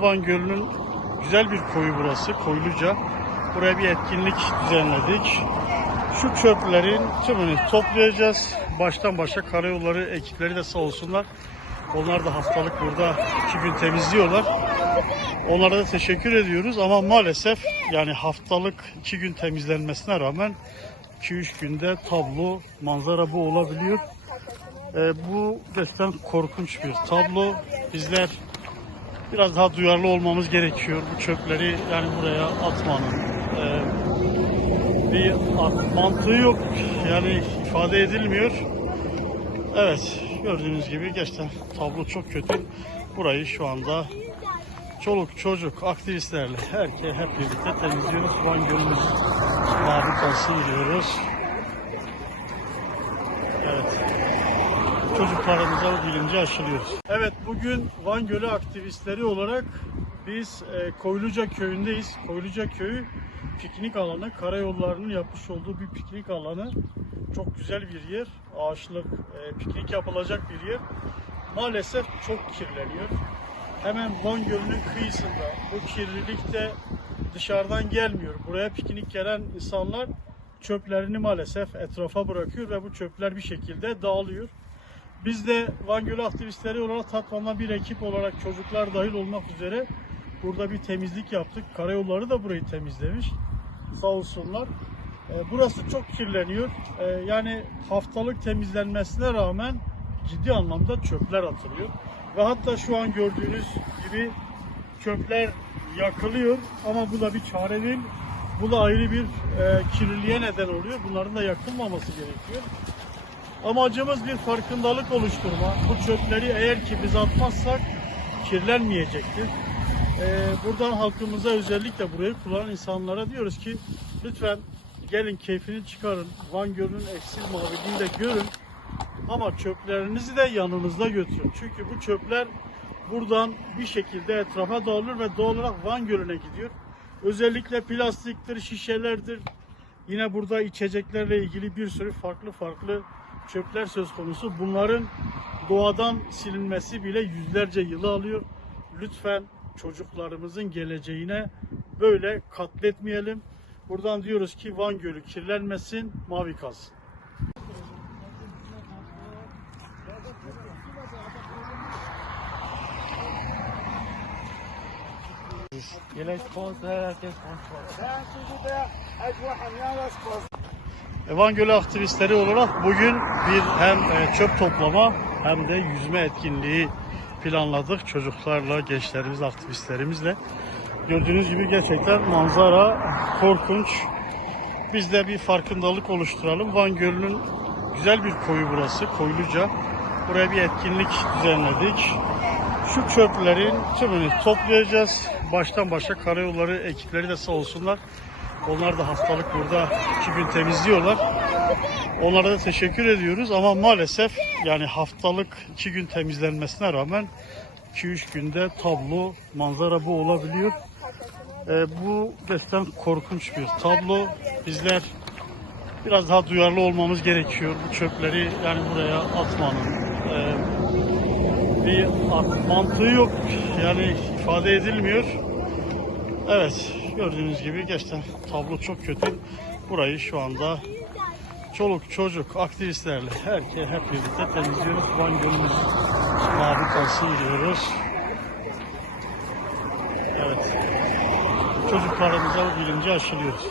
Van Gölü'nün güzel bir koyu burası, Koyluca. Buraya bir etkinlik düzenledik. Şu çöplerin tümünü toplayacağız. Baştan başa karayolları ekipleri de sağ olsunlar. Onlar da haftalık burada iki gün temizliyorlar. Onlara da teşekkür ediyoruz ama maalesef yani haftalık iki gün temizlenmesine rağmen 2-3 günde tablo, manzara bu olabiliyor. Ee, bu gerçekten korkunç bir tablo. Bizler biraz daha duyarlı olmamız gerekiyor. Bu çöpleri yani buraya atmanın e, bir mantığı yok. Yani ifade edilmiyor. Evet gördüğünüz gibi gerçekten tablo çok kötü. Burayı şu anda çoluk çocuk aktivistlerle herkes hep birlikte temizliyoruz. Van Gölü'nüz mavi kalsın diyoruz. Çocuklarımıza bu bilinci aşılıyoruz. Evet bugün Van Gölü aktivistleri olarak biz e, Koyluca köyündeyiz. Koyluca köyü piknik alanı, karayollarının yapmış olduğu bir piknik alanı. Çok güzel bir yer. Ağaçlık, e, piknik yapılacak bir yer. Maalesef çok kirleniyor. Hemen Van Gölü'nün kıyısında bu kirlilik de dışarıdan gelmiyor. Buraya piknik gelen insanlar çöplerini maalesef etrafa bırakıyor ve bu çöpler bir şekilde dağılıyor. Biz de Van Gölü aktivistleri olarak Tatvan'dan bir ekip olarak çocuklar dahil olmak üzere burada bir temizlik yaptık. Karayolları da burayı temizlemiş. Sağ olsunlar. Ee, Burası çok kirleniyor. Ee, Yani haftalık temizlenmesine rağmen ciddi anlamda çöpler atılıyor. Ve hatta şu an gördüğünüz gibi çöpler yakılıyor ama bu da bir çare değil. Bu da ayrı bir e, kirliliğe neden oluyor. Bunların da yakılmaması gerekiyor. Amacımız bir farkındalık oluşturma. Bu çöpleri eğer ki biz atmazsak kirlenmeyecektir. Ee, buradan halkımıza özellikle burayı kullanan insanlara diyoruz ki lütfen gelin keyfini çıkarın. Van Gölü'nün eşsiz maviliğini de görün. Ama çöplerinizi de yanınızda götürün. Çünkü bu çöpler buradan bir şekilde etrafa dağılır ve doğal olarak Van Gölü'ne gidiyor. Özellikle plastiktir, şişelerdir. Yine burada içeceklerle ilgili bir sürü farklı farklı çöpler söz konusu. Bunların doğadan silinmesi bile yüzlerce yılı alıyor. Lütfen çocuklarımızın geleceğine böyle katletmeyelim. Buradan diyoruz ki Van Gölü kirlenmesin, mavi kalsın. Yelek poz, herkes kontrol. E, Van Gölü aktivistleri olarak bugün bir hem e, çöp toplama hem de yüzme etkinliği planladık çocuklarla, gençlerimiz, aktivistlerimizle. Gördüğünüz gibi gerçekten manzara korkunç. Biz de bir farkındalık oluşturalım. Van Gölü'nün güzel bir koyu burası, Koyluca. Buraya bir etkinlik düzenledik. Şu çöplerin tümünü toplayacağız. Baştan başa karayolları ekipleri de sağ olsunlar. Onlar da haftalık burada iki gün temizliyorlar. Onlara da teşekkür ediyoruz ama maalesef yani haftalık iki gün temizlenmesine rağmen 2-3 günde tablo, manzara bu olabiliyor. Ee, bu gerçekten korkunç bir tablo. Bizler biraz daha duyarlı olmamız gerekiyor. Bu çöpleri yani buraya atmanın e, bir mantığı yok. Yani ifade edilmiyor. Evet gördüğünüz gibi gerçekten tablo çok kötü. Burayı şu anda çoluk çocuk aktivistlerle herkes hep birlikte temizliyoruz. Van Gölü'nüz mavi kalsın diyoruz. Evet. Çocuklarımıza bu bilinci aşılıyoruz.